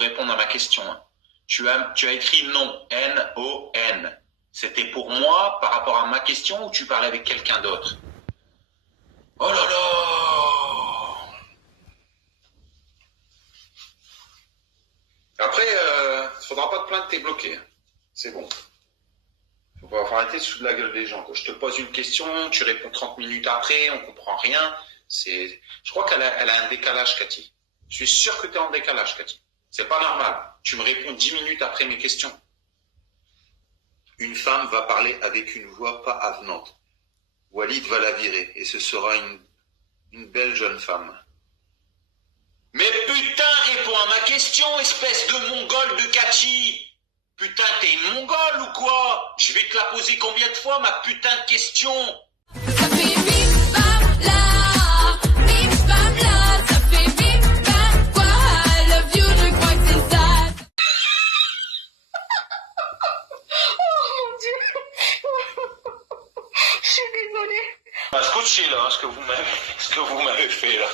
répondre à ma question. Tu as écrit non, N-O-N. C'était pour moi par rapport à ma question ou tu parlais avec quelqu'un d'autre? Oh là là! Après, faudra pas te plaindre, t'es bloqué. C'est bon. Faut arrêter de se foutre de la gueule des gens. Quand je te pose une question, tu réponds 30 minutes après, on comprend rien. Je crois qu'elle a un décalage, Cathy. Je suis sûr que tu es en décalage, Cathy. C'est pas normal. Tu me réponds 10 minutes après mes questions. Une femme va parler avec une voix pas avenante. Walid va la virer et ce sera une belle jeune femme. Mais putain, réponds à ma question, espèce de mongole de Cathy. Putain, t'es une mongole ou quoi? Je vais te la poser combien de fois, ma putain de question? Ça fait bim bam la, bim bam la, ça fait bim bam quoi, I love you, je crois que c'est ça. Oh mon Dieu. Je suis désolée. Bah, scotché là, ce que vous m'avez fait là.